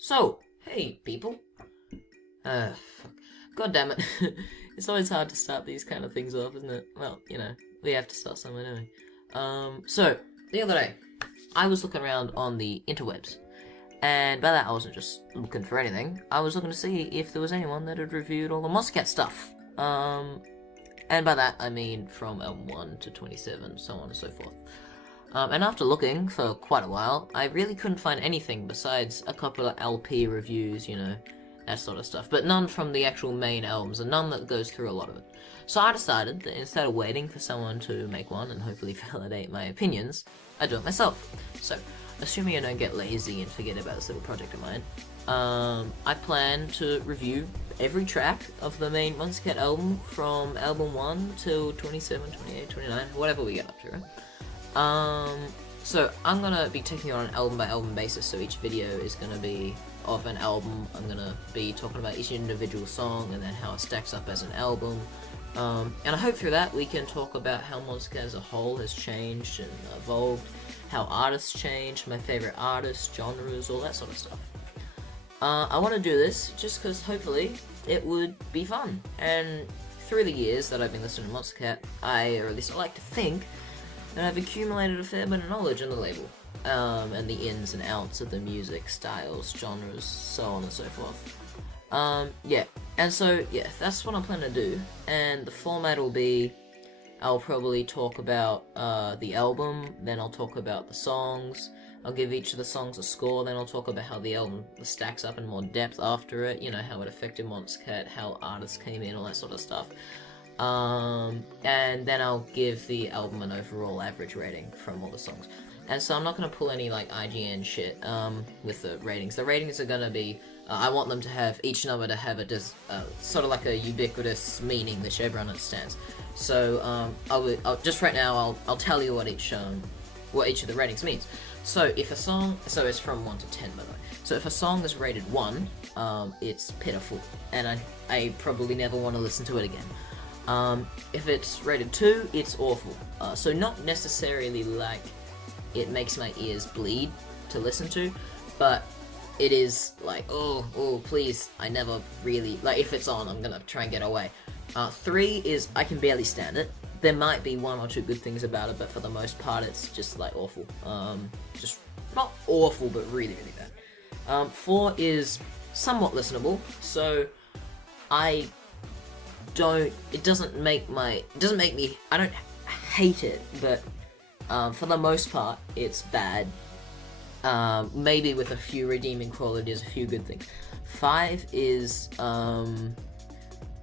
So, hey people. Fuck. God damn it. It's always hard to start these kind of things off, isn't it? Well, we have to start somewhere, don't we? So, the other day, I was looking around on the interwebs, and by that I wasn't just looking for anything, I was looking to see if there was anyone that had reviewed all the Monstercat stuff. And by that I mean from L1 to 27, so on and so forth. And after looking for quite a while, I really couldn't find anything besides a couple of LP reviews, that sort of stuff. But none from the actual main albums, and none that goes through a lot of it. So I decided that instead of waiting for someone to make one and hopefully validate my opinions, I'd do it myself. So, assuming I don't get lazy and forget about this little project of mine, I plan to review every track of the main Monstercat album from album 1 till 27, 28, 29, whatever we get up to, right? So I'm gonna be taking it on an album by album basis, so each video is gonna be of an album. I'm gonna be talking about each individual song and then how it stacks up as an album. And I hope through that we can talk about how Monstercat as a whole has changed and evolved, how artists changed, my favorite artists, genres, all that sort of stuff. I want to do this just because hopefully it would be fun. And through the years that I've been listening to Monstercat, or at least I like to think, and I've accumulated a fair bit of knowledge on the label, and the ins and outs of the music, styles, genres, so on and so forth. And so, that's what I'm planning to do, and the format will be, I'll probably talk about the album, then I'll talk about the songs, I'll give each of the songs a score, then I'll talk about how the album stacks up in more depth after it, how it affected Monstercat, how artists came in, all that sort of stuff. And then I'll give the album an overall average rating from all the songs. And so I'm not going to pull any, IGN shit, with the ratings. The ratings are going to be, I want them to have, each number to have sort of like a ubiquitous meaning that everyone understands. So, just right now, I'll tell you what each of the ratings means. So, if a song, so it's from 1 to 10, by the way. So if a song is rated 1, it's pitiful, and I probably never want to listen to it again. If it's rated 2, it's awful. So not necessarily like it makes my ears bleed to listen to, but it is like, oh, please, I never really, if it's on, I'm gonna try and get away. 3 is, I can barely stand it. There might be 1 or 2 good things about it, but for the most part, it's just, awful. Just, not awful, but really, really bad. 4 is somewhat listenable, so it doesn't make me, I don't hate it, but for the most part, it's bad. Maybe with a few redeeming qualities, a few good things. 5 is,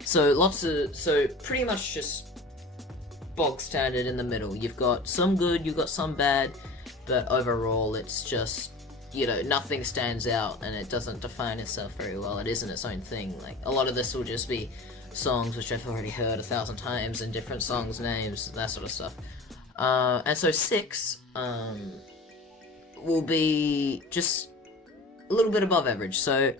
so pretty much just bog standard in the middle. You've got some good, you've got some bad, but overall it's just, nothing stands out and it doesn't define itself very well. It isn't its own thing. A lot of this will just be songs which I've already heard 1,000 times and different songs' names, that sort of stuff. And so 6 will be just a little bit above average. So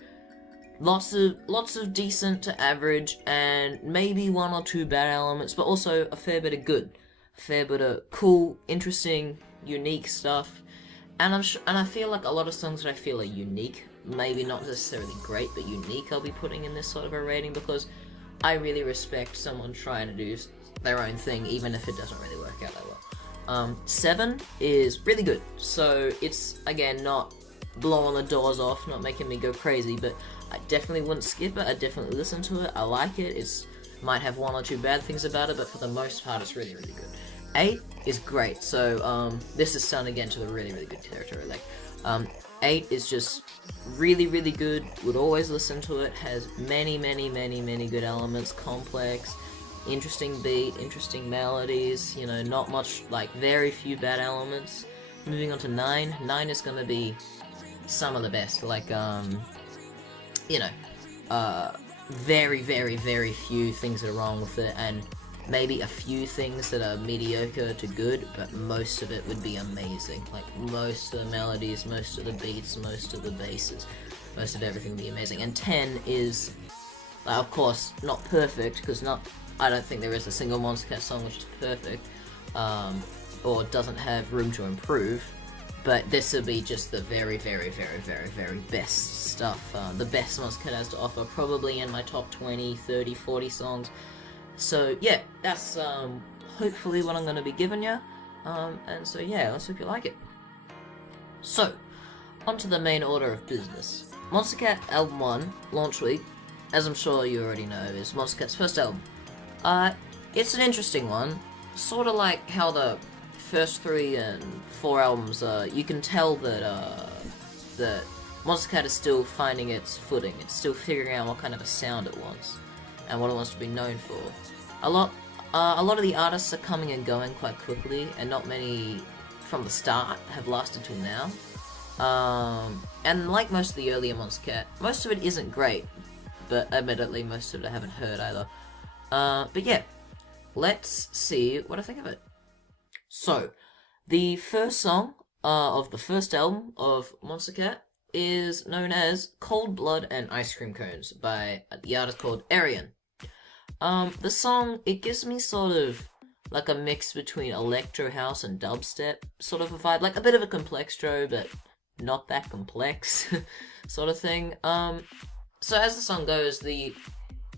lots of decent to average, and maybe 1 or 2 bad elements, but also a fair bit of good, a fair bit of cool, interesting, unique stuff. And I feel like a lot of songs that I feel are unique, maybe not necessarily great, but unique, I'll be putting in this sort of a rating, because I really respect someone trying to do their own thing, even if it doesn't really work out that well. 7 is really good, so it's, again, not blowing the doors off, not making me go crazy, but I definitely wouldn't skip it, I definitely listen to it, I like it, it's might have 1 or 2 bad things about it, but for the most part, it's really, really good. 8 is great, so, this is starting to get into the really, really good territory, 8 is just really, really good, would always listen to it, has many, many, many, many good elements, complex, interesting beat, interesting melodies, not much, very few bad elements. Moving on to 9, 9 is gonna be some of the best, very, very, very few things that are wrong with it, and maybe a few things that are mediocre to good, but most of it would be amazing. Most of the melodies, most of the beats, most of the basses, most of everything would be amazing. And 10 is, of course, not perfect, because I don't think there is a single Monstercat song which is perfect, or doesn't have room to improve, but this will be just the very, very, very, very, very best stuff. The best Monstercat has to offer, probably in my top 20, 30, 40 songs. So yeah, that's hopefully what I'm going to be giving you. And so yeah, let's hope you like it. So, on to the main order of business. Monstercat Album 1, launch week, as I'm sure you already know, is Monstercat's first album. It's an interesting one, sort of like how the first 3 and 4 albums, you can tell that, that Monstercat is still finding its footing. It's still figuring out what kind of a sound it wants, and what it wants to be known for. A lot of the artists are coming and going quite quickly, and not many from the start have lasted till now. And like most of the earlier Monstercat, most of it isn't great, but admittedly most of it I haven't heard either. But yeah, let's see what I think of it. So, the first song of the first album of Monstercat is known as Cold Blood and Ice Cream Cones by the artist called Arion. The song, it gives me sort of like a mix between electro house and dubstep sort of a vibe, like a bit of a complextro, but not that complex sort of thing. So as the song goes, the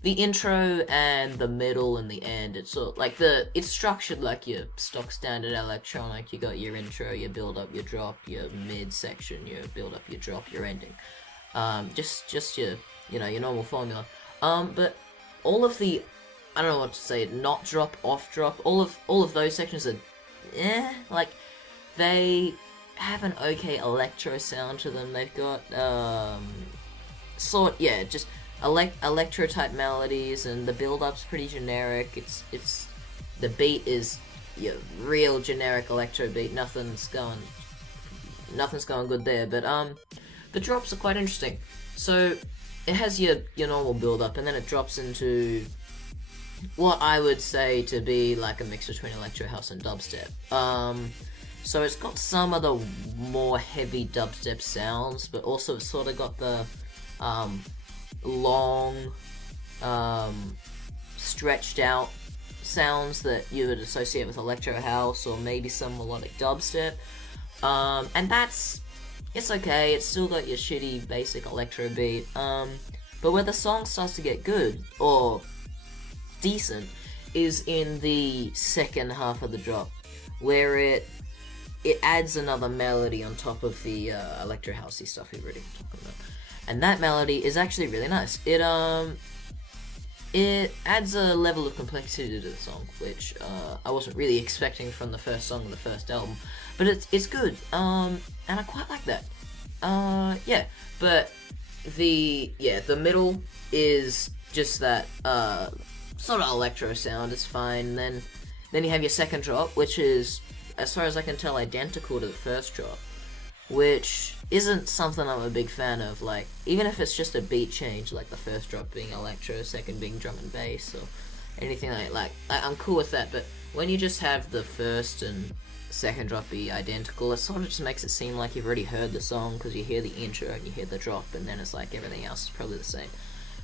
intro and the middle and the end, it's sort of like it's structured like your stock standard electronic. You got your intro, your build up, your drop, your mid section, your build up, your drop, your ending. Just your, your normal formula. But all of the, I don't know what to say, not drop, off drop, all of those sections are, like, they have an okay electro sound to them. They've got, just electro type melodies, and the build-up's pretty generic. It's the beat is your real generic electro beat. Nothing's going good there. But the drops are quite interesting. So it has your normal build-up, and then it drops into what I would say to be like a mix between electro house and dubstep. So it's got some of the more heavy dubstep sounds, but also it's sort of got the long, stretched out sounds that you would associate with electro house or maybe some melodic dubstep. And it's okay. It's still got your shitty basic electro beat. But where the song starts to get good or decent is in the second half of the drop, where it adds another melody on top of the electro housey stuff we've already been talking about. And that melody is actually really nice. It adds a level of complexity to the song, which I wasn't really expecting from the first song of the first album, but it's good. And I quite like that. But the middle is just that sort of electro sound. It's fine. Then you have your second drop, which is, as far as I can tell, identical to the first drop, which isn't something I'm a big fan of. Like, even if it's just a beat change, like the first drop being electro, second being drum and bass, or anything like I'm cool with that. But when you just have the first and second drop be identical, it sort of just makes it seem like you've already heard the song, because you hear the intro and you hear the drop, and then it's like everything else is probably the same.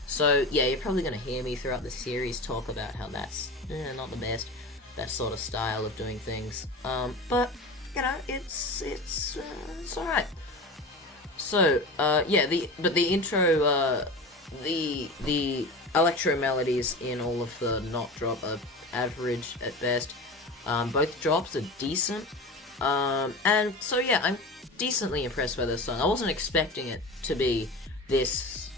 So yeah, you're probably going to hear me throughout the series talk about how that's not the best, that sort of style of doing things. But it's alright. So the intro, the electro melodies in all of the not drop are average at best. Both drops are decent. And so yeah, I'm decently impressed by this song. I wasn't expecting it to be this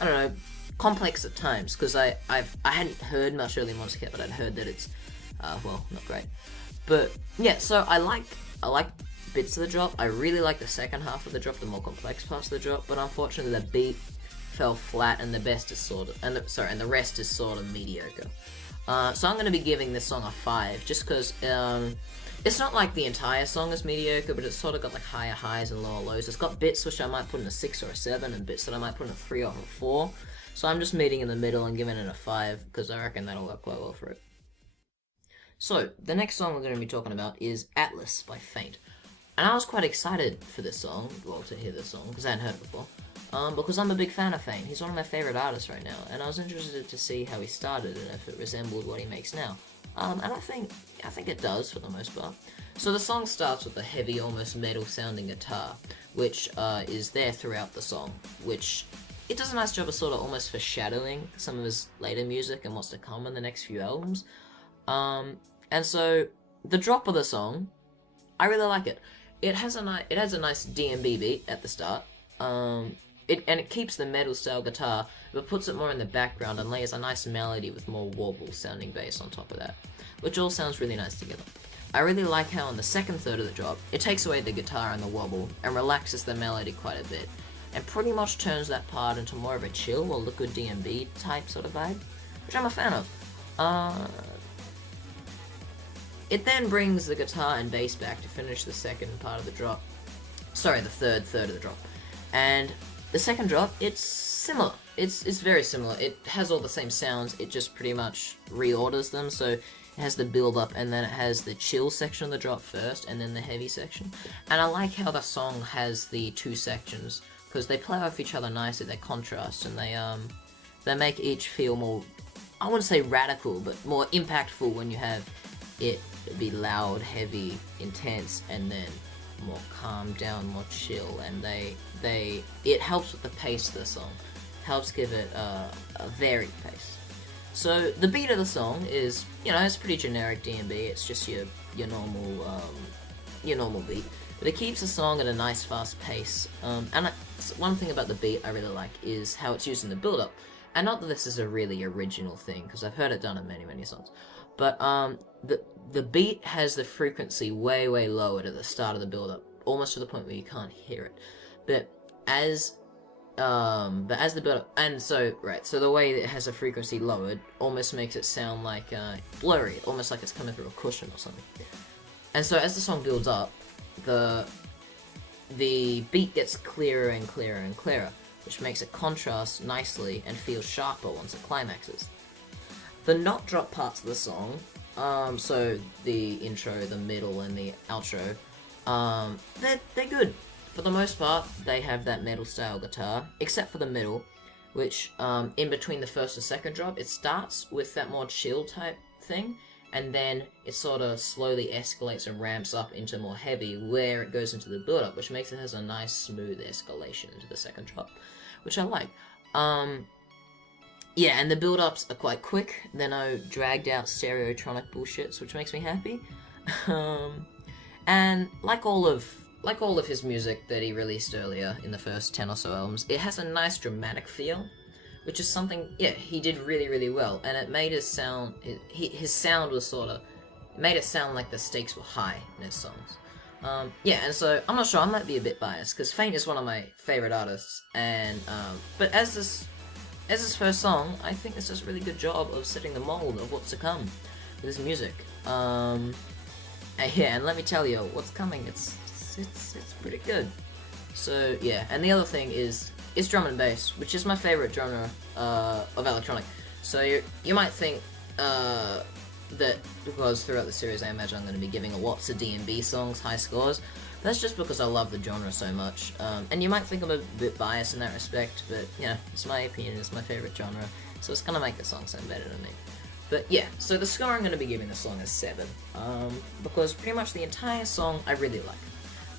I don't know, complex at times, because I hadn't heard much early Monstercat, but I'd heard that it's not great. But yeah, so I like bits of the drop. I really like the second half of the drop, the more complex parts of the drop, but unfortunately the beat fell flat, and the rest is sort of mediocre. So I'm going to be giving this song a 5, just because it's not like the entire song is mediocre, but it's sort of got like higher highs and lower lows. It's got bits which I might put in a 6 or a 7, and bits that I might put in a 3 or a 4. So I'm just meeting in the middle and giving it a 5, because I reckon that'll work quite well for it. So, the next song we're going to be talking about is Atlas by Feint. And I was quite excited for this song, to hear this song, because I hadn't heard it before. Because I'm a big fan of Feint. He's one of my favourite artists right now, and I was interested to see how he started and if it resembled what he makes now. And I think it does for the most part. So the song starts with a heavy, almost metal-sounding guitar, which is there throughout the song, which it does a nice job of sort of almost foreshadowing some of his later music and what's to come in the next few albums. And so the drop of the song, I really like it. It has a nice DMB beat at the start. It keeps the metal style guitar, but puts it more in the background and layers a nice melody with more warble sounding bass on top of that, which all sounds really nice together. I really like how in the second third of the drop, it takes away the guitar and the wobble and relaxes the melody quite a bit, and pretty much turns that part into more of a chill or liquid DMB type sort of vibe, which I'm a fan of. It then brings the guitar and bass back to finish the second part of the drop. Sorry, the third of the drop. And the second drop, it's similar. It's very similar. It has all the same sounds, it just pretty much reorders them, so it has the build up and then it has the chill section of the drop first and then the heavy section. And I like how the song has the two sections, because they play off each other nicely, they contrast, and they make each feel more, I wouldn't say radical, but more impactful when you have it be loud, heavy, intense, and then more calm down, more chill, and it helps with the pace of the song, helps give it a varied pace. So the beat of the song is, it's pretty generic DMB. It's just your normal beat, but it keeps the song at a nice fast pace. One thing about the beat I really like is how it's used in the build-up, and not that this is a really original thing because I've heard it done in many songs, but the beat has the frequency way lowered at the start of the build-up, almost to the point where you can't hear it. But as the build-up, and so the way that it has a frequency lowered almost makes it sound like blurry, almost like it's coming through a cushion or something. And so as the song builds up, the beat gets clearer and clearer and clearer, which makes it contrast nicely and feel sharper once it climaxes. The not drop parts of the song, so the intro, the middle, and the outro, they're good. For the most part, they have that metal style guitar, except for the middle, which, in between the first and second drop, it starts with that more chill type thing, and then it sort of slowly escalates and ramps up into more heavy, where it goes into the build-up, which makes it has a nice smooth escalation into the second drop, which I like. Yeah, and the build-ups are quite quick. They're no dragged-out stereotronic bullshits, which makes me happy. And like all of his music that he released earlier in the first 10 or so albums, it has a nice dramatic feel, which is something, he did really well, and it made his sound, his sound was it made it sound like the stakes were high in his songs. And so, I'm not sure, I might be a bit biased, because Feint is one of my favourite artists, and, but as his first song, I think this does a really good job of setting the mold of what's to come with his music. And let me tell you, what's coming, it's pretty good. So, and the other thing is, it's drum and bass, which is my favourite genre of electronic. So you might think that because throughout the series I imagine I'm going to be giving lots of D&B songs high scores. That's just because I love the genre so much. And you might think I'm a bit biased in that respect, but it's my opinion, it's my favourite genre, so it's going to make the song sound better to me. But so the score I'm going to be giving the song is 7, because pretty much the entire song I really like.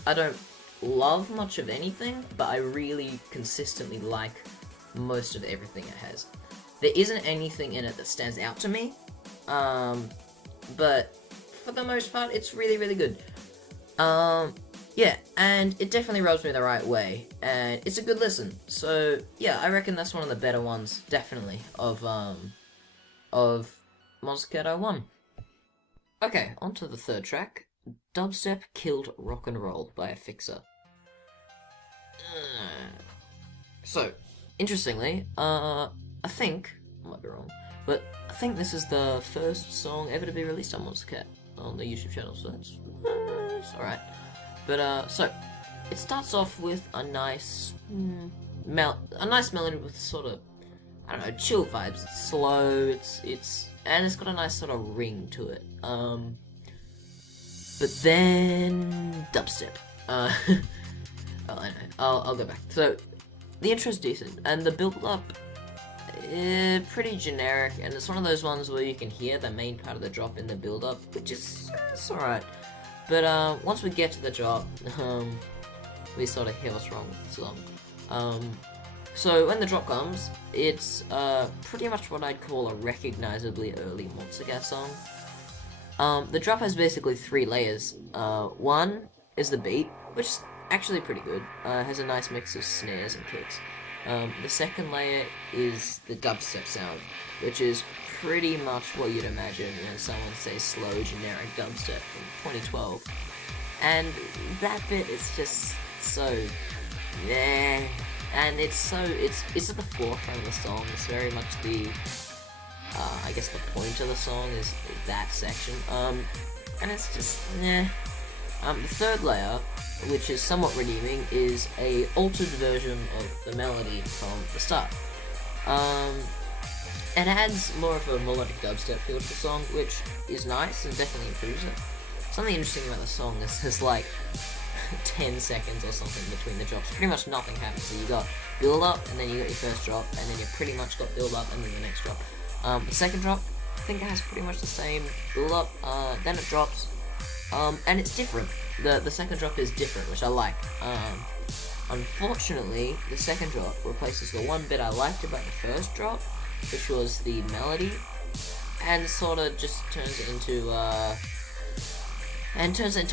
I don't love much of anything, but I really consistently like most of everything it has. There isn't anything in it that stands out to me, but for the most part, it's really good. And it definitely rubs me the right way, and it's a good listen. So I reckon that's one of the better ones, definitely, of Monstercat 01. Okay, on to the third track, Dubstep Killed Rock and Roll by Ephixa. So, interestingly, I think, I might be wrong, but I think this is the first song ever to be released on Monstercat on the YouTube channel, so it's alright. But, so, it starts off with a nice, melody with sort of, I don't know, chill vibes. It's slow, and it's got a nice sort of ring to it. But then, dubstep. Well, I know, I'll go back. So, the intro's decent, and the build-up, pretty generic, and it's one of those ones where you can hear the main part of the drop in the build-up, which is, it's alright. But once we get to the drop, we sort of hear what's wrong with the song. So when the drop comes, it's pretty much what I'd call a recognizably early Monstercat song. The drop has basically 3 layers. One is the beat, which is actually pretty good. Has a nice mix of snares and kicks. The second layer is the dubstep sound, which is pretty much what you'd imagine when someone says slow generic dubstep from 2012. And that bit is just so, yeah, and it's at the forefront of the song. It's very much the, I guess the point of the song is that section. And it's just, yeah. The third layer, which is somewhat redeeming, is a altered version of the melody from the start. It adds more of a melodic dubstep feel to the song, which is nice and definitely improves it. Something interesting about the song is there's like 10 seconds or something between the drops. Pretty much nothing happens. So you got build up, and then you got your first drop, and then you pretty much got build up, and then the next drop. The second drop, I think it has pretty much the same build up, then it drops, and it's different. The second drop is different, which I like. Unfortunately, the second drop replaces the one bit I liked about the first drop, which was the melody, and sort of just turns it into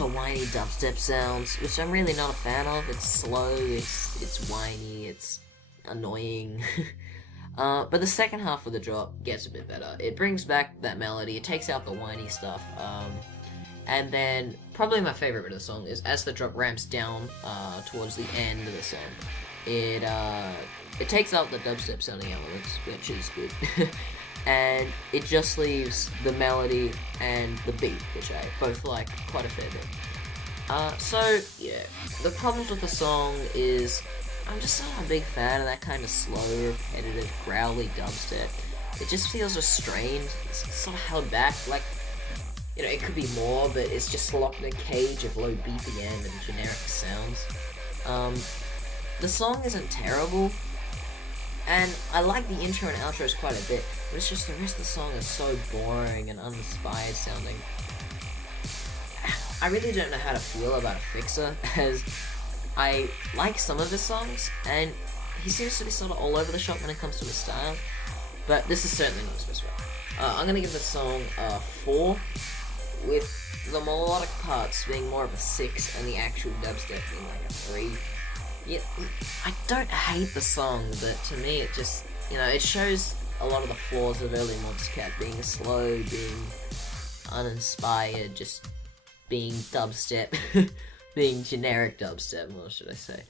whiny dubstep sounds, which I'm really not a fan of. It's slow, it's whiny, it's annoying. But the second half of the drop gets a bit better. It brings back that melody, it takes out the whiny stuff, and then probably my favorite bit of the song is as the drop ramps down towards the end of the song, it takes out the dubstep sounding elements, which is good. And it just leaves the melody and the beat, which I both like quite a fair bit. So, yeah, the problems with the song is I'm just not a big fan of that kind of slow, repetitive, growly dubstep. It just feels restrained, it's sort of held back, like, you know, it could be more, but it's just locked in a cage of low BPM and generic sounds. The song isn't terrible, and I like the intro and outros quite a bit, but it's just the rest of the song is so boring and uninspired sounding. I really don't know how to feel about Ephixa, as I like some of his songs, and he seems to be sort of all over the shop when it comes to his style, but this is certainly not his best work. I'm gonna give this song a 4, with the melodic parts being more of a 6 and the actual dubstep being like a 3. Yeah, I don't hate the song, but to me it just, you know, it shows a lot of the flaws of early Monstercat, being slow, being uninspired, just being dubstep, being generic dubstep, what should I say.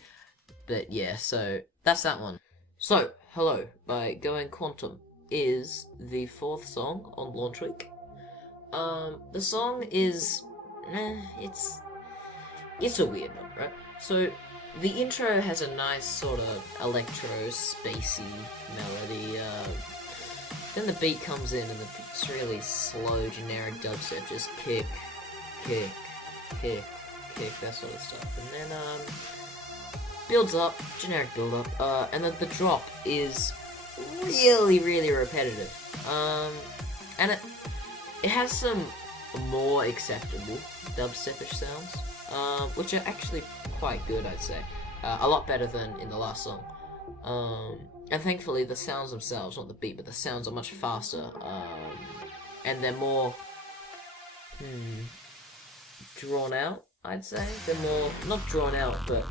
But yeah, so that's that one. So, Hello by Going Quantum is the 4th song on launch week. The song is, it's a weird one, right? So, the intro has a nice sort of electro, spacey melody, then the beat comes in and it's really slow, generic dubstep, just kick, kick, kick, kick, that sort of stuff. And then, builds up, generic build up, and then the drop is really, really repetitive. And it has some more acceptable dubstepish sounds, which are actually quite good, I'd say. A lot better than in the last song. And thankfully the sounds themselves, not the beat, but the sounds are much faster, and they're more drawn out, I'd say. They're more, not drawn out, but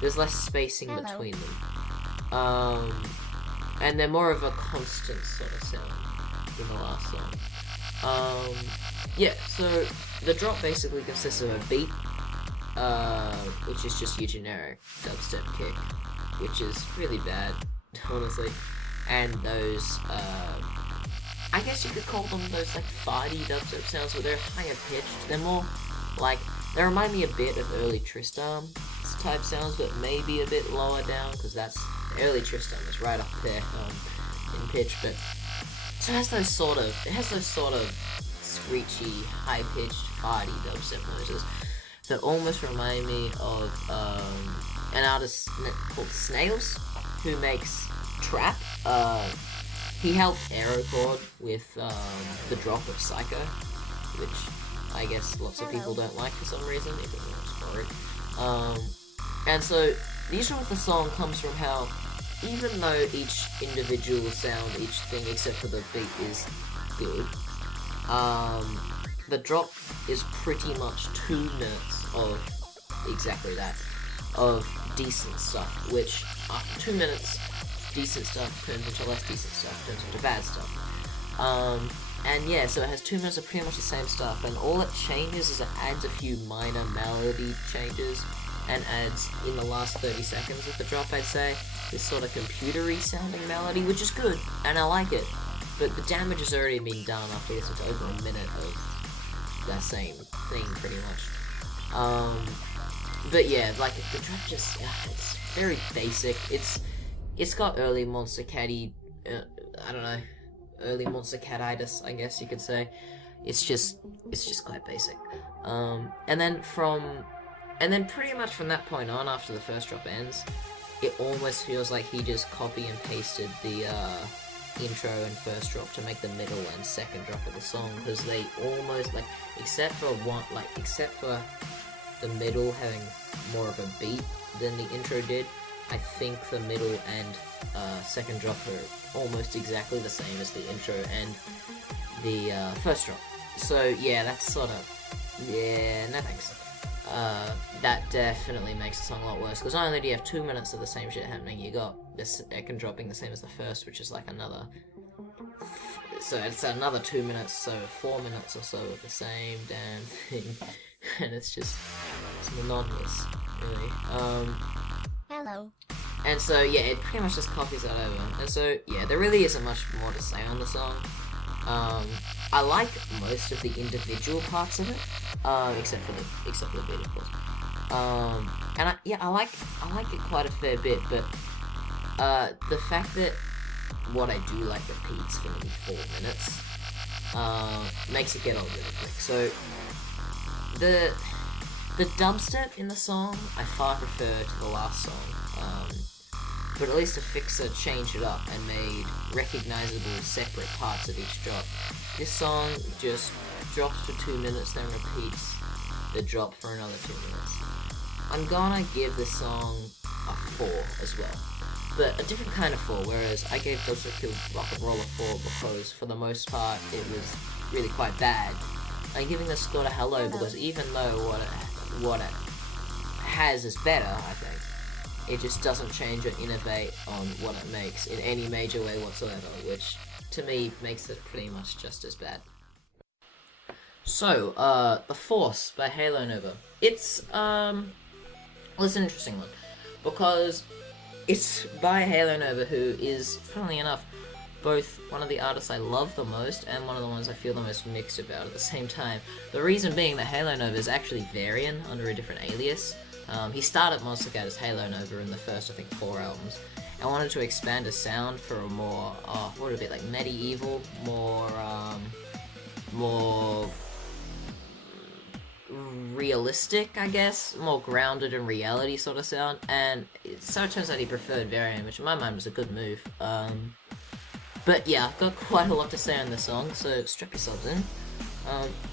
there's less spacing between them. And they're more of a constant sort of sound than the last song. Yeah, so the drop basically consists of a beat, which is just your generic dubstep kick, which is really bad, honestly. And those, I guess you could call them those like farty dubstep sounds, but they're higher pitched. They're more like, they remind me a bit of early Tristan type sounds, but maybe a bit lower down, because that's early Tristan is right up there in pitch. But so it has those sort of screechy, high pitched, farty dubstep noises that almost remind me of an artist called Snails, who makes trap. He helped Aerocord with the drop of Psycho, which I guess lots of people don't like for some reason, if it works for it. And so the issue with the song comes from how, even though each individual sound, each thing except for the beat is good, the drop is pretty much 2 minutes of exactly that, of decent stuff, which after 2 minutes, decent stuff turns into less decent stuff, turns into bad stuff. And yeah, so it has 2 minutes of pretty much the same stuff, and all it changes is it adds a few minor melody changes, and adds, in the last 30 seconds of the drop, I'd say, this sort of computery sounding melody, which is good, and I like it. But the damage has already been done after listening to over a minute of that same thing, pretty much. But yeah, like, the drop just, it's very basic. It's got early Monstercat-y, I don't know, early Monstercat-itis, I guess you could say. It's just quite basic. And then pretty much from that point on, after the first drop ends, it almost feels like he just copy and pasted the intro and first drop to make the middle and second drop of the song, because they almost, like, except for the middle having more of a beat than the intro did, I think the middle and second drop are almost exactly the same as the intro and the first drop. So yeah, that's sort of, yeah, no thanks. That definitely makes the song a lot worse, because not only do you have 2 minutes of the same shit happening, you got the second dropping the same as the first, which is like another, so it's another 2 minutes, so 4 minutes or so of the same damn thing, and it's monotonous, really. Hello. And so yeah, it pretty much just copies that over, and so yeah, there really isn't much more to say on the song. I like most of the individual parts of it, except for the beat, of course. And I like it quite a fair bit, but the fact that what I do like repeats for maybe 4 minutes makes it get old really quick. So the dubstep in the song I far prefer to the last song. But at least Ephixa changed it up and made recognizable separate parts of each drop. This song just drops for 2 minutes, then repeats the drop for another 2 minutes. I'm gonna give this song a 4 as well, but a different kind of 4, whereas I gave Dubstep Kill Rock and Roll a 4 because for the most part it was really quite bad. I'm giving the score to Hello because even though what it has is better, I think, it just doesn't change or innovate on what it makes in any major way whatsoever, which to me makes it pretty much just as bad. So, The Force by Halo Nova. It's an interesting one, because it's by Halo Nova, who is, funnily enough, both one of the artists I love the most and one of the ones I feel the most mixed about at the same time. The reason being that Halo Nova is actually Arion under a different alias. He started Monstercat as Halo Nova in the first, I think, 4 albums, and wanted to expand his sound for a more, what would it be, like medieval, more realistic, I guess, more grounded in reality sort of sound, and so it turns out he preferred Arion, which in my mind was a good move. But yeah, I've got quite a lot to say on the song, so strap yourselves in.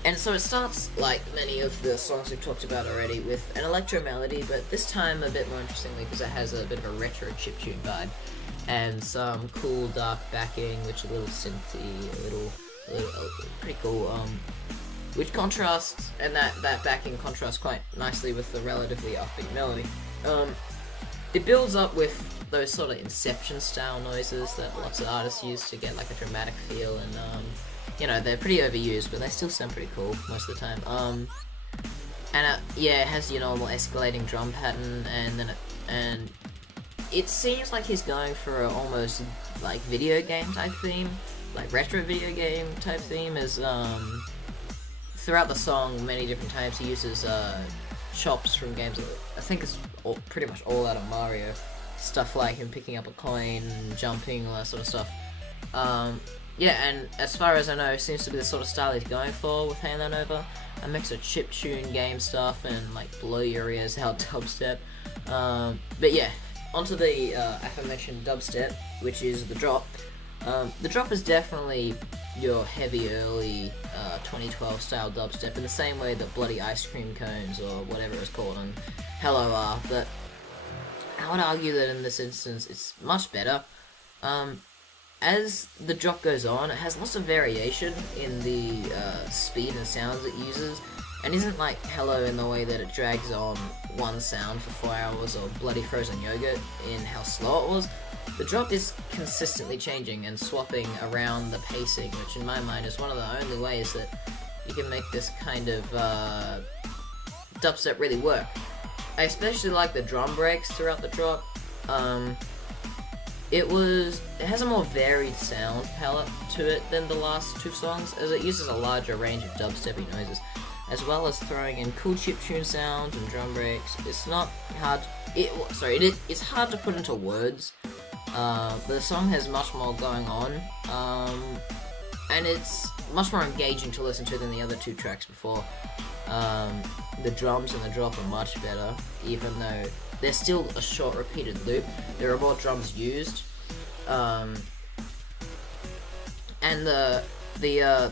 And so it starts, like many of the songs we've talked about already, with an electro melody, but this time a bit more interestingly because it has a bit of a retro chiptune vibe, and some cool dark backing, which is a little synthy, a little pretty cool, which contrasts, and that backing contrasts quite nicely with the relatively upbeat melody. It builds up with those sort of Inception style noises that lots of artists use to get like a dramatic feel, and you know, they're pretty overused, but they still sound pretty cool most of the time. Yeah, it has your normal escalating drum pattern, and it seems like he's going for a almost like video game type theme, like retro video game type theme, as throughout the song many different times he uses chops from games that I think is pretty much all out of Mario. Stuff like him picking up a coin, jumping, all that sort of stuff. Yeah, and as far as I know, it seems to be the sort of style he's going for with Halo Nova. A mix of chiptune game stuff and like blow your ears out dubstep. But yeah, onto the aforementioned dubstep, which is the drop. The drop is definitely your heavy early 2012 style dubstep in the same way that Bloody Ice Cream Cones or whatever it's called on Hello are, but I would argue that in this instance it's much better. As the drop goes on, it has lots of variation in the speed and sounds it uses, and isn't like Hello in the way that it drags on one sound for 4 hours, or Bloody Frozen Yogurt in how slow it was. The drop is consistently changing and swapping around the pacing, which in my mind is one of the only ways that you can make this kind of dubstep really work. I especially like the drum breaks throughout the drop. It has a more varied sound palette to it than the last two songs, as it uses a larger range of dubsteppy noises, as well as throwing in cool chiptune sounds and drum breaks. It's not hard. It's hard to put into words. The song has much more going on, and it's much more engaging to listen to than the other two tracks before. The drums and the drop are much better, even though there's still a short repeated loop. There are more drums used, and the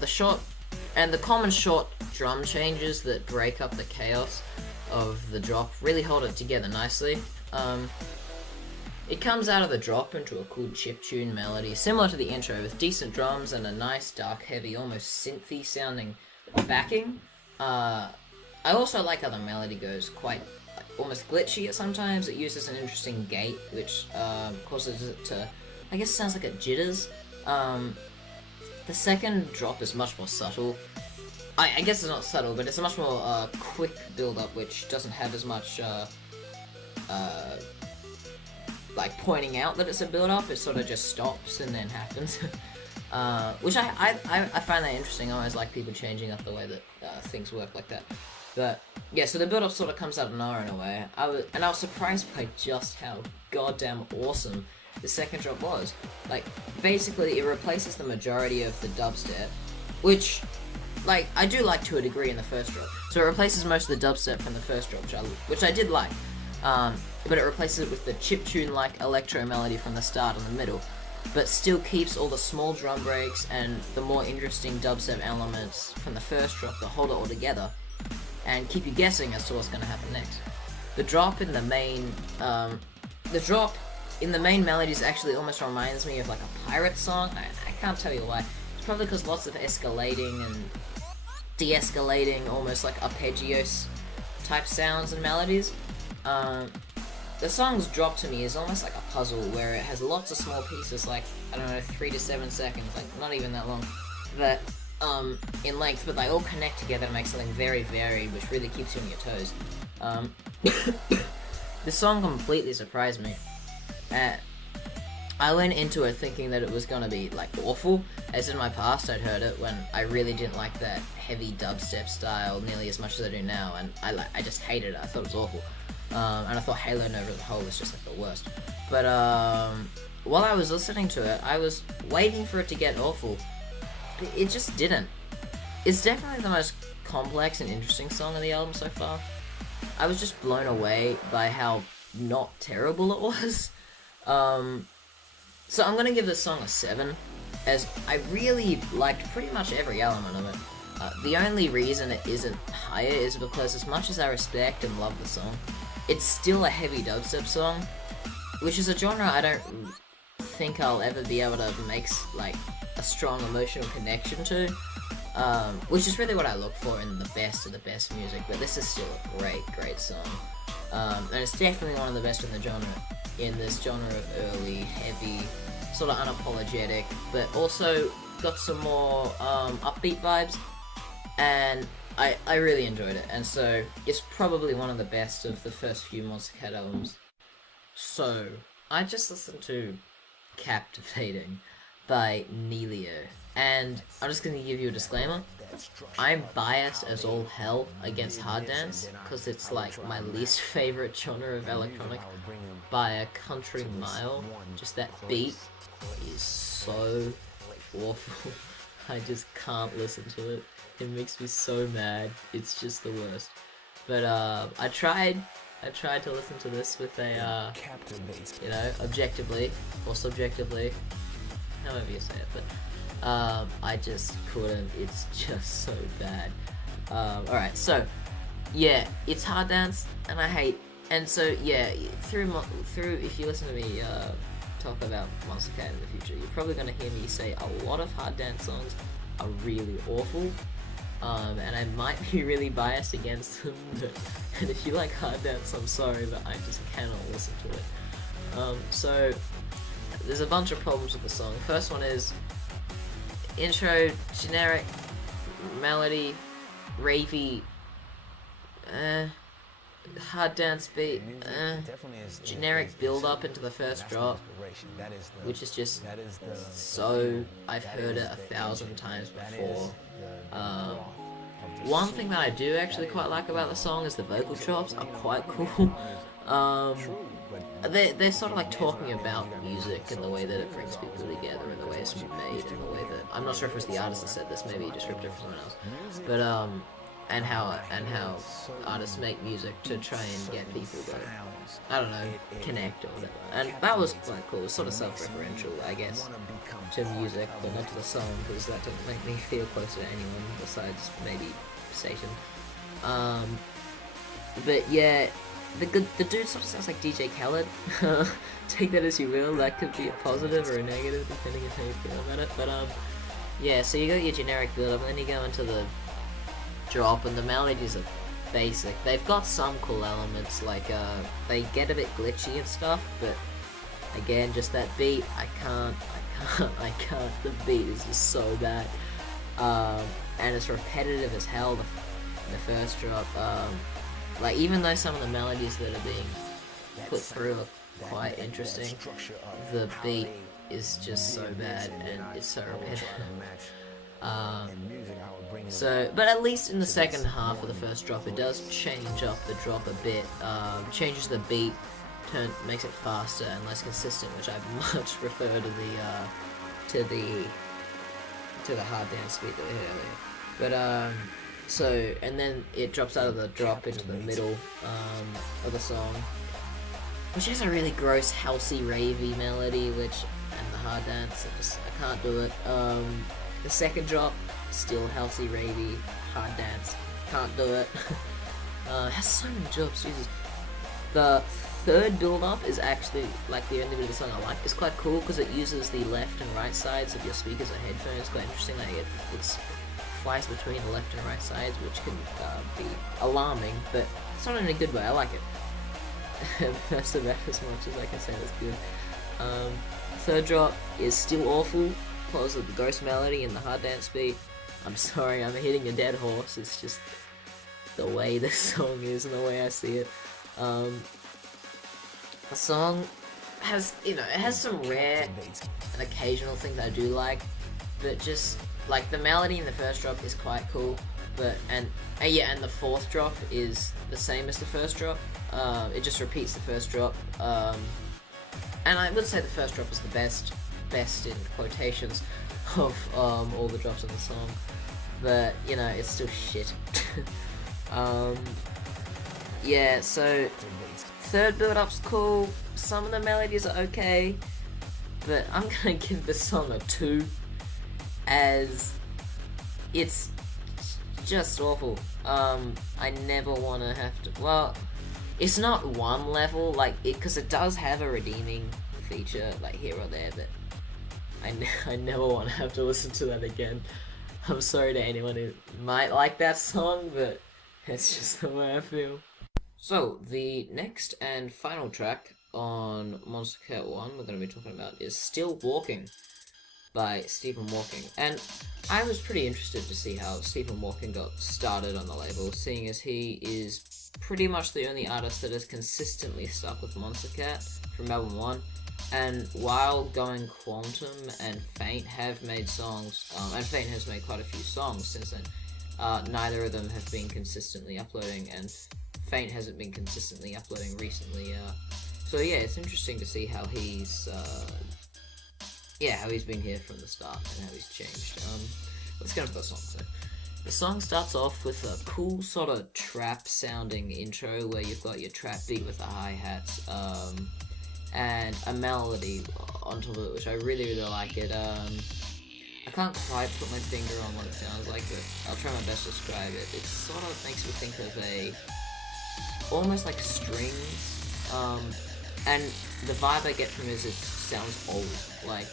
short and the common short drum changes that break up the chaos of the drop really hold it together nicely. It comes out of the drop into a cool chiptune melody, similar to the intro, with decent drums and a nice, dark, heavy, almost synthy sounding backing. I also like how the melody goes quite almost glitchy at sometimes. It uses an interesting gate, which causes it to, I guess it sounds like it jitters. The second drop is much more subtle. I guess it's not subtle, but it's a much more quick build-up, which doesn't have as much like pointing out that it's a build-up. It sort of just stops and then happens. Which I find that interesting. I always like people changing up the way that things work like that. But yeah, so the build-up sort of comes out of nowhere in a way. I was surprised by just how goddamn awesome the second drop was. Like, basically it replaces the majority of the dubstep, which, like, I do like to a degree in the first drop. So it replaces most of the dubstep from the first drop, which I did like. But it replaces it with the chiptune-like electro melody from the start and the middle, but still keeps all the small drum breaks and the more interesting dubstep elements from the first drop that hold it all together, and keep you guessing as to what's going to happen next. The drop in the main melodies actually almost reminds me of like a pirate song. I can't tell you why. It's probably because lots of escalating and de-escalating, almost like arpeggios type sounds and melodies. The song's drop to me is almost like a puzzle where it has lots of small pieces, like, I don't know, 3 to 7 seconds, like, not even that long, that, in length, but they all connect together to make something very varied, which really keeps you on your toes. This song completely surprised me. I went into it thinking that it was gonna be, like, awful, as in my past I'd heard it when I really didn't like that heavy dubstep style nearly as much as I do now, and I just hated it. I thought it was awful. And I thought Halo Nova as a whole was just like the worst. But while I was listening to it, I was waiting for it to get awful. It just didn't. It's definitely the most complex and interesting song on the album so far. I was just blown away by how not terrible it was. So I'm gonna give this song a 7, as I really liked pretty much every element of it. The only reason it isn't higher is because as much as I respect and love the song, it's still a heavy dubstep song, which is a genre I don't think I'll ever be able to make, like, a strong emotional connection to, which is really what I look for in the best of the best music, but this is still a great, great song, and it's definitely one of the best in the genre, in this genre of early, heavy, sort of unapologetic, but also got some more upbeat vibes, and I really enjoyed it, and so it's probably one of the best of the first few Monstercat albums. So, I just listened to Captivating by Nelio, and I'm just going to give you a disclaimer. I'm biased as all hell against hard dance, because it's like my least favourite genre of electronic by a country mile. Just that beat is so awful. I just can't listen to it. It makes me so mad. It's just the worst. But I tried to listen to this with a, you know, objectively or subjectively. however you say it, but I just couldn't. It's just so bad. Alright, so yeah, it's hard dance, and I hate. And so yeah, through if you listen to me talk about Monstercat in the future, you're probably gonna hear me say a lot of hard dance songs are really awful. And I might be really biased against them, and if you like hard dance, I'm sorry, but I just cannot listen to it. So there's a bunch of problems with the song. First one is intro, generic, melody, ravey, hard dance beat, generic build up into the first drop, which is just so, I've heard it 1,000 times before. One thing that I do actually quite like about the song is the vocal chops are quite cool. They're sort of like talking about music and the way that it brings people together and the way it's made and the way that, I'm not sure if it was the artist that said this, maybe he just ripped it from someone else, but and how artists make music to try and get people to, I don't know, connect or whatever. And that was quite cool. It was sort of self-referential, I guess, to music, but not to the song, because that didn't make me feel closer to anyone besides maybe Satan. But yeah, the dude sort of sounds like DJ Khaled. Take that as you will. That could be a positive or a negative depending on how you feel about it. But yeah. So you got your generic build-up, and then you go into the drop, and the melodies are basic. They've got some cool elements, like they get a bit glitchy and stuff, but again, just that beat, I can't. The beat is just so bad, and it's repetitive as hell. The first drop, like even though some of the melodies that are being put through are quite interesting, the beat is just so bad and it's so repetitive. So, but at least in the second half of the first drop, it does change up the drop a bit. Changes the beat, makes it faster and less consistent, which I much prefer to the hard dance beat that we heard earlier. But so, and then it drops out of the drop into the middle of the song, which has a really gross, housey, ravey melody, and the hard dance, I can't do it. The second drop, still housey, ravey, hard dance, can't do it. It has so many drops, Jesus. The third build-up is actually like the only bit of the song I like. It's quite cool because it uses the left and right sides of your speakers or headphones. It's quite interesting. Like it's flies between the left and right sides, which can be alarming, but it's not in a good way. I like it. That's about as much as I can say that's good. Third drop is still awful because of the gross melody and the hard dance beat. I'm sorry, I'm hitting a dead horse. It's just the way this song is and the way I see it. The song has, it has some rare and occasional things I do like, but just like the melody in the first drop is quite cool, and the fourth drop is the same as the first drop. It just repeats the first drop, and I would say the first drop is the best in quotations of all the drops in the song, but it's still shit. Yeah, so third build-up's cool, some of the melodies are okay, but I'm gonna give this song a 2, as it's just awful. I never want to have to, well, it's not one level, like, because it does have a redeeming feature, like, here or there, but I never want to have to listen to that again. I'm sorry to anyone who might like that song, but it's just the way I feel. So, the next and final track on Monstercat 1 we're going to be talking about is Still Walking by Stephen Walking. And I was pretty interested to see how Stephen Walking got started on the label, seeing as he is pretty much the only artist that has consistently stuck with Monstercat from album 1. And while Going Quantum and Feint have made songs, and Feint has made quite a few songs since then, neither of them have been consistently uploading, and Feint hasn't been consistently uploading recently. So yeah, it's interesting to see how he's been here from the start and how he's changed. Let's get into the song. So, the song starts off with a cool sort of trap-sounding intro where you've got your trap beat with the hi-hats, and a melody on top of it, which I really like it. I can't quite put my finger on what it sounds like, but I'll try my best to describe it. It sort of makes me think of almost like strings, and the vibe I get from it is it sounds old, like,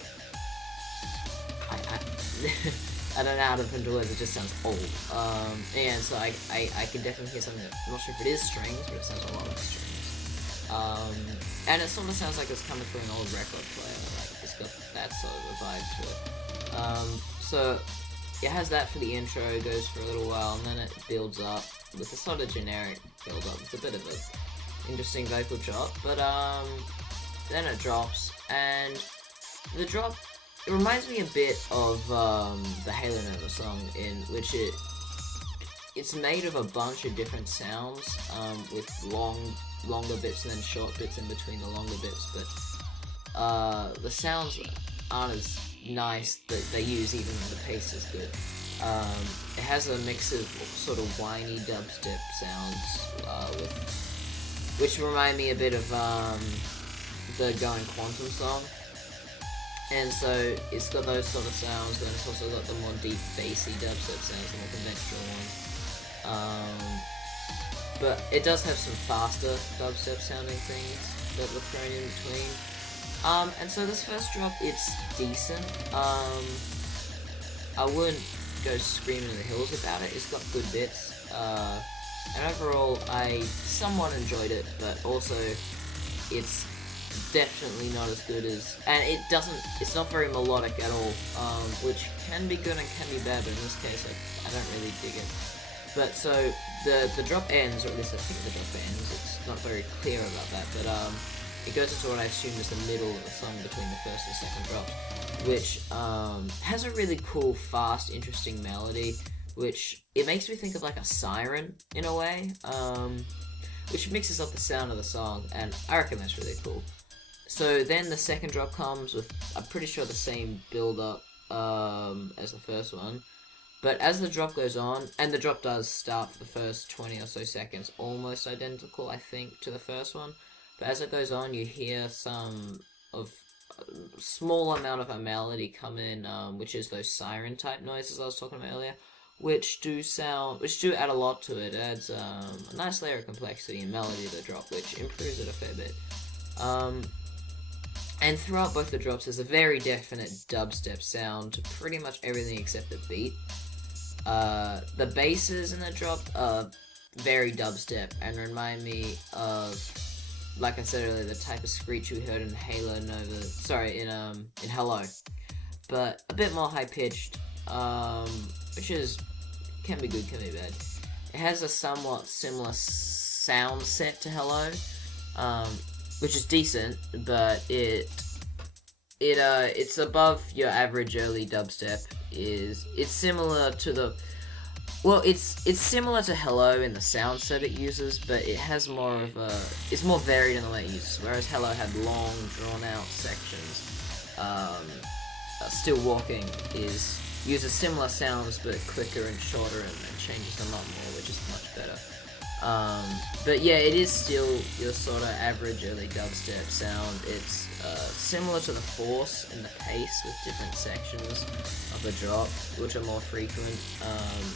I don't know how to put into words, it just sounds old, and so I can definitely hear something I'm not sure if it is strings, but it sounds a lot like strings, and it sort of sounds like it's coming through an old record player, like, it's got that sort of a vibe to it. So it has that for the intro, it goes for a little while, and then it builds up with a sort of generic build up. It's a bit of an interesting vocal drop, but then it drops, and the drop, it reminds me a bit of the Halo Nova song, in which it's made of a bunch of different sounds, with longer bits and then short bits in between the longer bits, but the sounds aren't as nice that they use, even though the pace is good. It has a mix of sort of whiny dubstep sounds, which remind me a bit of the Going Quantum song, and so it's got those sort of sounds, but it's also got the more deep bassy dubstep sounds, the more conventional ones. But it does have some faster dubstep sounding things that were thrown in between. And so this first drop, it's decent. I wouldn't go screaming in the hills about it. It's got good bits. And overall, I somewhat enjoyed it, but also it's definitely not as good as, and it's not very melodic at all, which can be good and can be bad, but in this case, I don't really dig it. But so, the drop ends, or at least I think the drop ends, it's not very clear about that, but it goes into what I assume is the middle of the song between the first and second drop, which has a really cool, fast, interesting melody, which it makes me think of like a siren in a way, which mixes up the sound of the song, and I reckon that's really cool. So then the second drop comes with, I'm pretty sure, the same build-up as the first one, but as the drop goes on, and the drop does start for the first 20 or so seconds almost identical, I think, to the first one, but as it goes on, you hear some of a small amount of a melody come in, which is those siren type noises I was talking about earlier, which do add a lot to it. It adds a nice layer of complexity and melody to the drop, which improves it a fair bit. And throughout both the drops, there's a very definite dubstep sound to pretty much everything except the beat. The basses in the drop are very dubstep and remind me of, like I said earlier, the type of screech we heard in Halo Nova, sorry, in Hello, but a bit more high-pitched, which can be good, can be bad. It has a somewhat similar sound set to Hello, which is decent, but it's above your average early dubstep. It's similar to the, well, it's similar to Hello in the sound set it uses, but it has more of a, it's more varied in the way it uses, whereas Hello had long, drawn-out sections. Still Walking uses similar sounds, but quicker and shorter, and changes them a lot more, which is much better. But yeah, it is still your sort of average early dubstep sound. It's similar to the Force in the pace, with different sections of the drop, which are more frequent,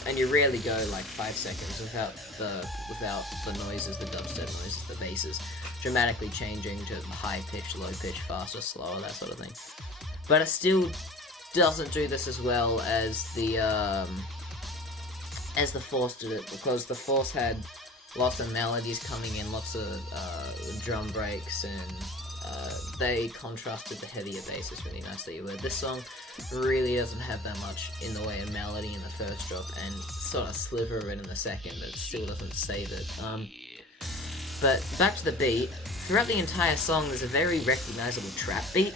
and you rarely go like 5 seconds without the noises, the dubstep noises, the basses dramatically changing to high pitch, low pitch, faster, slower, that sort of thing. But it still doesn't do this as well as the Force did it, because the Force had lots of melodies coming in, lots of drum breaks, and they contrasted the heavier basses really nicely, where this song really doesn't have that much in the way of melody in the first drop, and sort of sliver of it in the second, but it still doesn't save it. But back to the beat, throughout the entire song there's a very recognizable trap beat,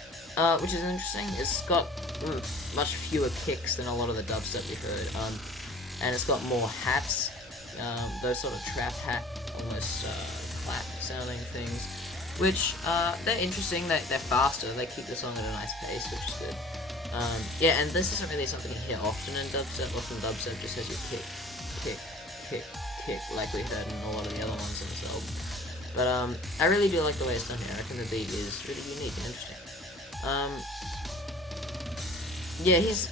which is interesting. It's got much fewer kicks than a lot of the dubstep we've heard, and it's got more hats, those sort of trap hat, almost clap sounding things, which they're interesting. They're faster, they keep the song at a nice pace, which is good. Yeah, and this isn't really something you hear often in dubstep. Often dubstep just has your kick, kick, kick, kick, like we heard in a lot of the other ones in this album. But I really do like the way it's done here. I reckon the beat is really unique and interesting. Yeah, he's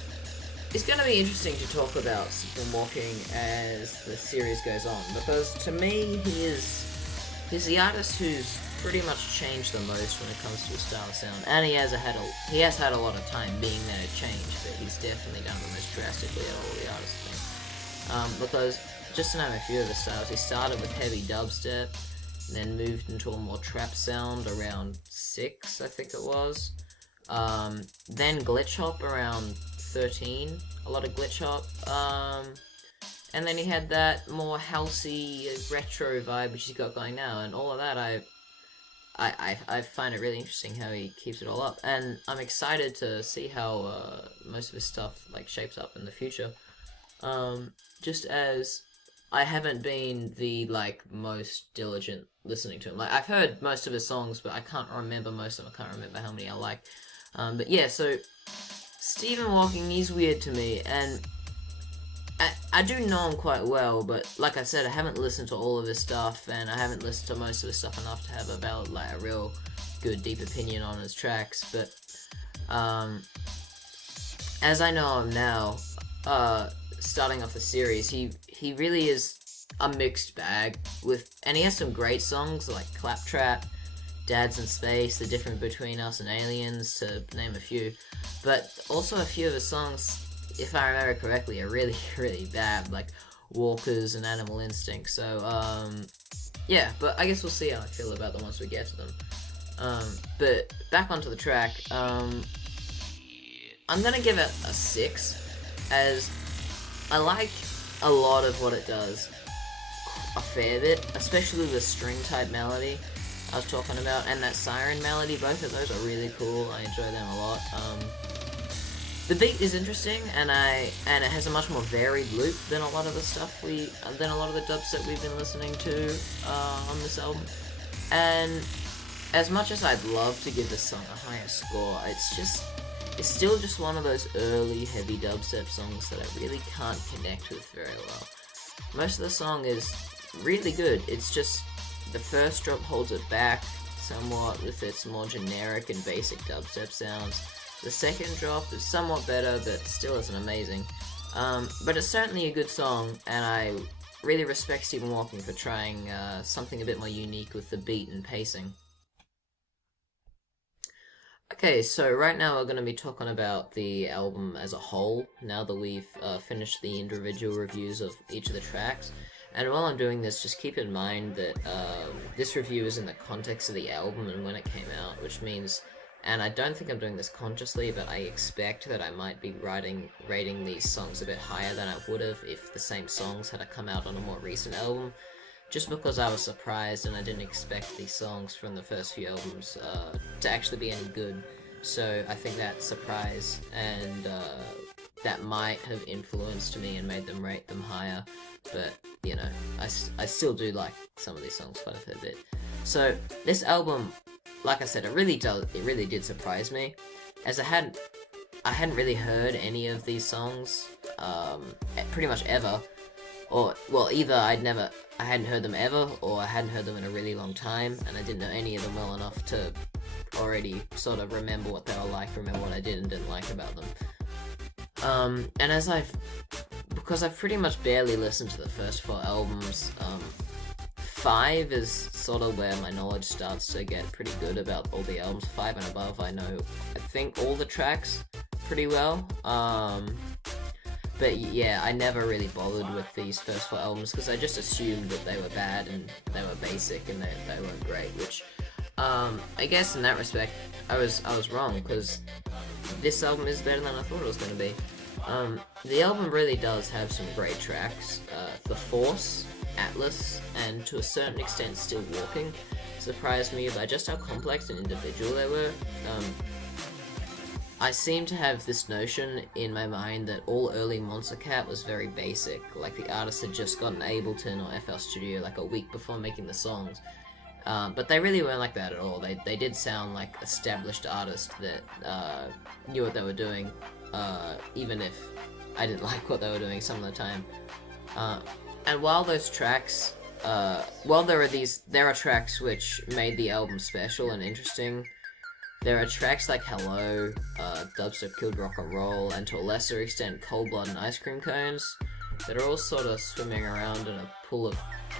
going to be interesting to talk about Stephen Walking as the series goes on, because to me he's the artist who's pretty much changed the most when it comes to his style of sound, and he has had a lot of time being there to change, but he's definitely done the most drastically of all the artists, I think. Because just to name a few of his styles, he started with heavy dubstep, then moved into a more trap sound around 6, I think it was. Then glitch hop around 13, a lot of glitch hop. And then he had that more housey retro vibe which he's got going now, and all of that I find it really interesting how he keeps it all up, and I'm excited to see how most of his stuff like shapes up in the future. Just as I haven't been the most diligent listening to him. Like, I've heard most of his songs, but I can't remember most of them. I can't remember how many I like. But yeah, so Stephen Walking is weird to me, and I do know him quite well, but like I said, I haven't listened to all of his stuff, and I haven't listened to most of his stuff enough to have a real good, deep opinion on his tracks. But as I know him now, starting off the series, he really is a mixed bag and he has some great songs like Claptrap, Dads in Space, The Difference Between Us and Aliens, to name a few. But also a few of his songs, if I remember correctly, are really, really bad, like Walkers and Animal Instinct. So, yeah, but I guess we'll see how I feel about them once we get to them. But back onto the track, I'm gonna give it a 6, as I like a lot of what it does a fair bit, especially the string-type melody I was talking about, and that siren melody. Both of those are really cool. I enjoy them a lot. The beat is interesting, and it has a much more varied loop than a lot of the stuff than a lot of the dubstep we've been listening to on this album. And as much as I'd love to give this song a higher score, it's still just one of those early heavy dubstep songs that I really can't connect with very well. Most of the song is really good. It's just the first drop holds it back somewhat with its more generic and basic dubstep sounds. The second drop is somewhat better, but still isn't amazing. But it's certainly a good song, and I really respect Stephen Walking for trying something a bit more unique with the beat and pacing. Okay, so right now we're going to be talking about the album as a whole, now that we've finished the individual reviews of each of the tracks. And while I'm doing this, just keep in mind that this review is in the context of the album and when it came out, which means, and I don't think I'm doing this consciously, but I expect that I might be rating these songs a bit higher than I would have if the same songs had come out on a more recent album, just because I was surprised and I didn't expect these songs from the first few albums to actually be any good. So I think that surprise and that might have influenced me and made them rate them higher. But, you know, I still do like some of these songs quite a fair bit. So this album, like I said, it really did surprise me, as I hadn't really heard any of these songs pretty much ever. Or, well, either I hadn't heard them ever, or I hadn't heard them in a really long time, and I didn't know any of them well enough to already sort of remember what they were like, remember what I did and didn't like about them. And because I've pretty much barely listened to the first 4 albums, 5 is sort of where my knowledge starts to get pretty good about all the albums. 5 and above, I think all the tracks pretty well. But yeah, I never really bothered with these first 4 albums because I just assumed that they were bad and they were basic and they weren't great, which I guess in that respect I was wrong, because this album is better than I thought it was going to be. The album really does have some great tracks. The Force, Atlas, and to a certain extent Still Walking surprised me by just how complex and individual they were. I seem to have this notion in my mind that all early Monstercat was very basic, like the artist had just gotten Ableton or FL Studio like a week before making the songs. But they really weren't like that at all. They did sound like established artists that knew what they were doing, even if I didn't like what they were doing some of the time. And while those tracks, there are tracks which made the album special and interesting There are tracks like Hello, Dubstep Killed Rock and Roll, and to a lesser extent Cold Blood and Ice Cream Cones that are all sort of swimming around in a pool of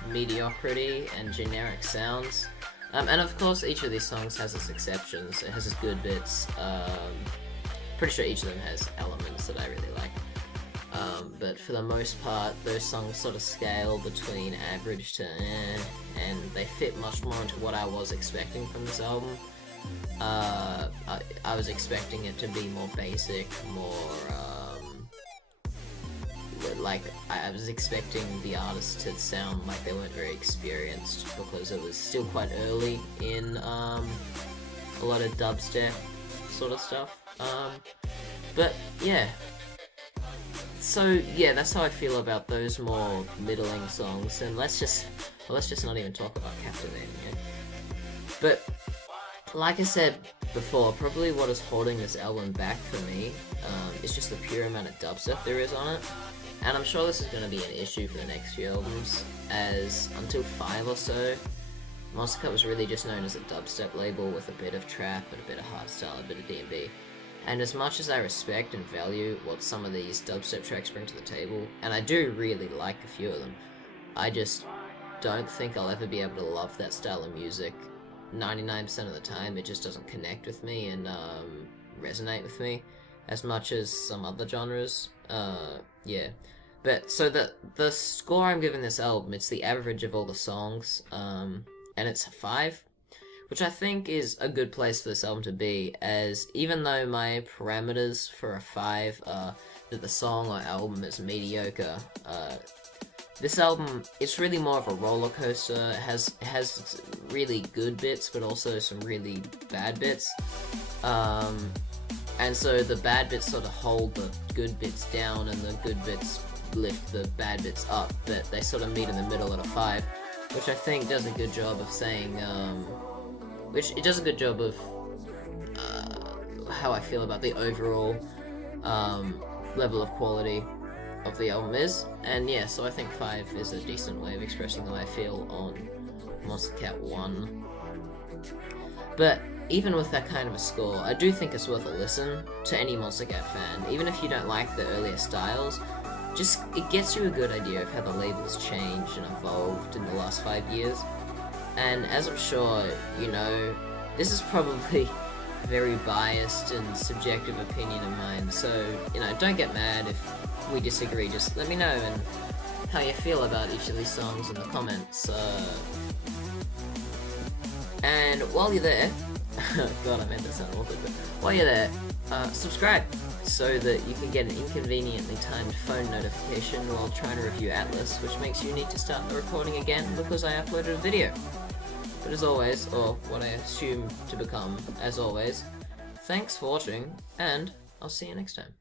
mediocrity and generic sounds. And of course each of these songs has its exceptions. It has its good bits. Pretty sure each of them has elements that I really like. But for the most part, those songs sort of scale between average to and they fit much more into what I was expecting from this album. I was expecting it to be more basic, more, like, I was expecting the artists to sound like they weren't very experienced, because it was still quite early in, a lot of dubstep sort of stuff. But, yeah. So, yeah, that's how I feel about those more middling songs, and let's just not even talk about Captivating, yeah? But, like I said before, probably what is holding this album back for me is just the pure amount of dubstep there is on it. And I'm sure this is going to be an issue for the next few albums, as until 5 or so, Monstercat was really just known as a dubstep label with a bit of trap and a bit of hardstyle, a bit of D&B. And as much as I respect and value what some of these dubstep tracks bring to the table, and I do really like a few of them, I just don't think I'll ever be able to love that style of music 99% of the time. It just doesn't connect with me and resonate with me as much as some other genres. Yeah. But so the score I'm giving this album, it's the average of all the songs, and it's a 5, which I think is a good place for this album to be, as even though my parameters for a 5 are that the song or album is mediocre, this album, it's really more of a roller coaster. It has really good bits, but also some really bad bits. And so the bad bits sort of hold the good bits down, and the good bits lift the bad bits up, but they sort of meet in the middle at a 5, which I think does a good job of saying, it does a good job of how I feel about the overall level of quality of the album is. And yeah, so I think 5 is a decent way of expressing the way I feel on Monstercat 1. But even with that kind of a score, I do think it's worth a listen to any Monstercat fan. Even if you don't like the earlier styles, it gets you a good idea of how the label's changed and evolved in the last 5 years. And as I'm sure you know, this is probably a very biased and subjective opinion of mine, so, you know, don't get mad if we disagree. Just let me know and how you feel about each of these songs in the comments. And while you're there, God, I meant that sound awkward, but while you're there, subscribe so that you can get an inconveniently timed phone notification while trying to review Atlas, which makes you need to start the recording again because I uploaded a video. But as always, or what I assume to become as always, thanks for watching, and I'll see you next time.